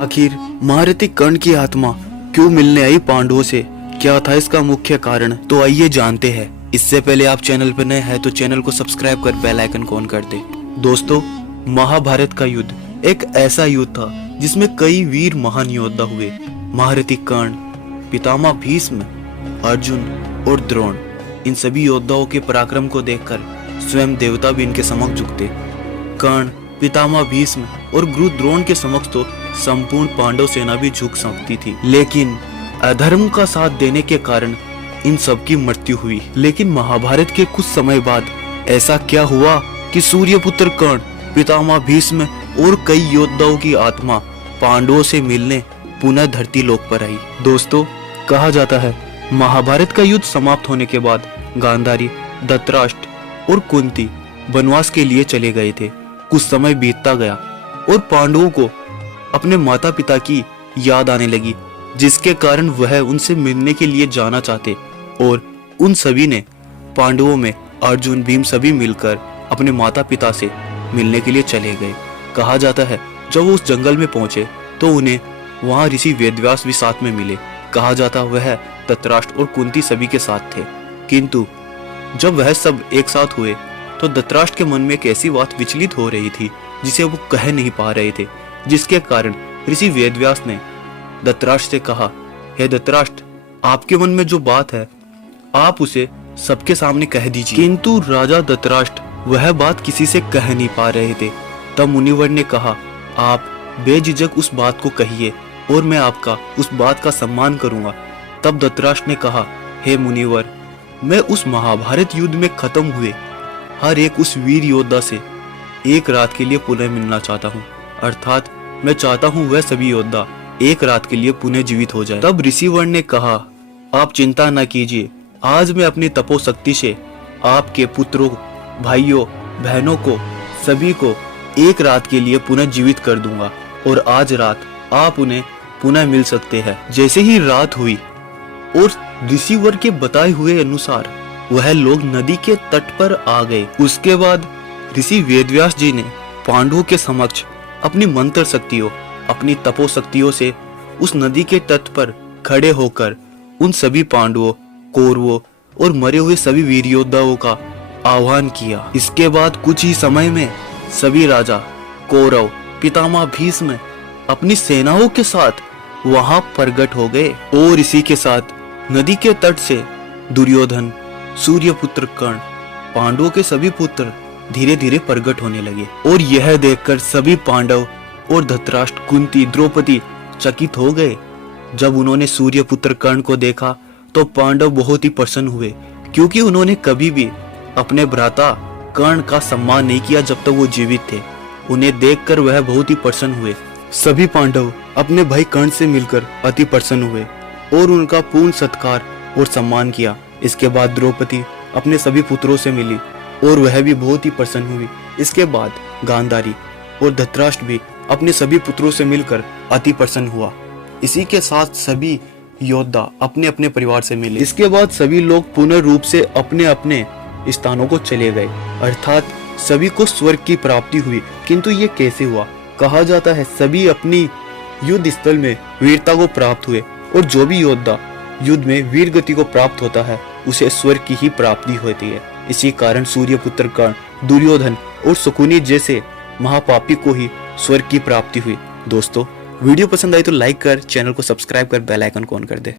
आखिर महारथी कर्ण की आत्मा क्यों मिलने आई पांडवों से? क्या था इसका मुख्य कारण? तो आइए जानते हैं। इससे पहले आप चैनल पर नए हैं तो चैनल को सब्सक्राइब कर बेल आइकन को ऑन कर दे। दोस्तों, महाभारत का युद्ध एक ऐसा युद्ध था जिसमें कई वीर महान योद्धा हुए। महारथी कर्ण, पितामह भीष्म, अर्जुन और द्रोण, इन सभी योद्धाओं के पराक्रम को देखकर स्वयं देवता भी इनके समक्ष झुकते। कर्ण, पितामह भीष्म और गुरु द्रोण के समक्ष तो संपूर्ण पांडव सेना भी झुक सकती थी, लेकिन अधर्म का साथ देने के कारण इन सब की मृत्यु हुई। लेकिन महाभारत के कुछ समय बाद ऐसा क्या हुआ कि सूर्यपुत्र कर्ण, पितामह भीष्म और कई योद्धाओं की आत्मा पांडवों से मिलने पुनः धरती लोक पर आई। दोस्तों, कहा जाता है महाभारत का युद्ध समाप्त होने के बाद गांधारी, धृतराष्ट्र और कुंती वनवास के लिए चले गए थे। कुछ समय बीतता गया और पांडवों को अपने माता पिता की याद आने लगी, जिसके कारण वह उनसे मिलने के लिए जाना चाहते और उन सभी ने पांडवों में अर्जुन, भीम सभी मिलकर अपने माता पिता से मिलने के लिए चले गए। कहा जाता है जब वो उस जंगल में पहुंचे तो उन्हें वहां ऋषि वेदव्यास भी साथ में मिले। कहा जाता वह धृतराष्ट्र और कुंती सभी के साथ थे, किंतु जब वह सब एक साथ हुए तो धृतराष्ट्र के मन में एक ऐसी बात विचलित हो रही थी जिसे वो कह नहीं पा रहे थे, जिसके कारण ऋषि वेदव्यास ने धृतराष्ट्र से कहा, हे धृतराष्ट्र, आपके मन में जो बात है आप उसे सबके सामने कह दीजिए। किंतु राजा धृतराष्ट्र वह बात किसी से कह नहीं पा रहे थे। तब मुनिवर ने कहा, आप बेझिझक उस बात को कहिए और मैं आपका उस बात का सम्मान करूंगा। तब धृतराष्ट्र ने कहा, हे मुनिवर, मैं उस महाभारत युद्ध में खत्म हुए हर एक उस वीर योद्धा से एक रात के लिए पुनः मिलना चाहता हूँ। अर्थात मैं चाहता हूँ वह सभी योद्धा एक रात के लिए पुनः जीवित हो जाए। तब ऋषिवर ने कहा, आप चिंता न कीजिए, आज मैं अपनी तपोशक्ति से आपके पुत्रों, भाइयों, बहनों को सभी को एक रात के लिए पुनः जीवित कर दूंगा और आज रात आप उन्हें पुनः मिल सकते हैं। जैसे ही रात हुई और ऋषिवर के बताए हुए अनुसार वह लोग नदी के तट पर आ गए। उसके बाद ऋषि वेदव्यास जी ने पांडवों के समक्ष अपनी मंत्र शक्तियों, अपनी तपो शक्तियों से उस नदी के तट पर खड़े होकर उन सभी पांडवों, कौरवों और मरे हुए सभी वीर योद्धाओं का आह्वान किया। इसके बाद कुछ ही समय में सभी राजा, कौरव, पितामह भीष्म अपनी सेनाओं के साथ वहां प्रकट हो गए और इसी के साथ नदी के तट से दुर्योधन, सूर्यपुत्र कर्ण, पांडवों के सभी पुत्र धीरे धीरे प्रकट होने लगे। और यह देखकर सभी पांडव और धृतराष्ट्र, कुंती, द्रौपदी चकित हो गए। जब उन्होंने सूर्यपुत्र कर्ण को देखा तो पांडव बहुत ही प्रसन्न हुए, क्योंकि उन्होंने कभी भी अपने भ्राता कर्ण का सम्मान नहीं किया जब तक वो जीवित थे। उन्हें देखकर वह बहुत ही प्रसन्न हुए। सभी पांडव अपने भाई कर्ण से मिलकर अति प्रसन्न हुए और उनका पूर्ण सत्कार और सम्मान किया। इसके बाद द्रौपदी अपने सभी पुत्रों से मिली और वह भी बहुत ही प्रसन्न हुई। इसके बाद गांधारी और धृतराष्ट्र भी अपने सभी पुत्रों से मिलकर अति प्रसन्न हुआ। इसी के साथ सभी योद्धा अपने अपने परिवार से मिले। इसके बाद सभी लोग पूर्ण रूप से अपने अपने स्थानों को चले गए, अर्थात सभी को स्वर्ग की प्राप्ति हुई। किंतु ये कैसे हुआ? कहा जाता है सभी अपनी युद्ध स्थल में वीरता को प्राप्त हुए और जो भी योद्धा युद्ध में वीर गति को प्राप्त होता है उसे स्वर्ग की ही प्राप्ति होती है। इसी कारण सूर्यपुत्र कर्ण, दुर्योधन और शकुनी जैसे महापापी को ही स्वर्ग की प्राप्ति हुई। दोस्तों, वीडियो पसंद आई तो लाइक कर, चैनल को सब्सक्राइब कर, बेल आइकन को ऑन कर दे।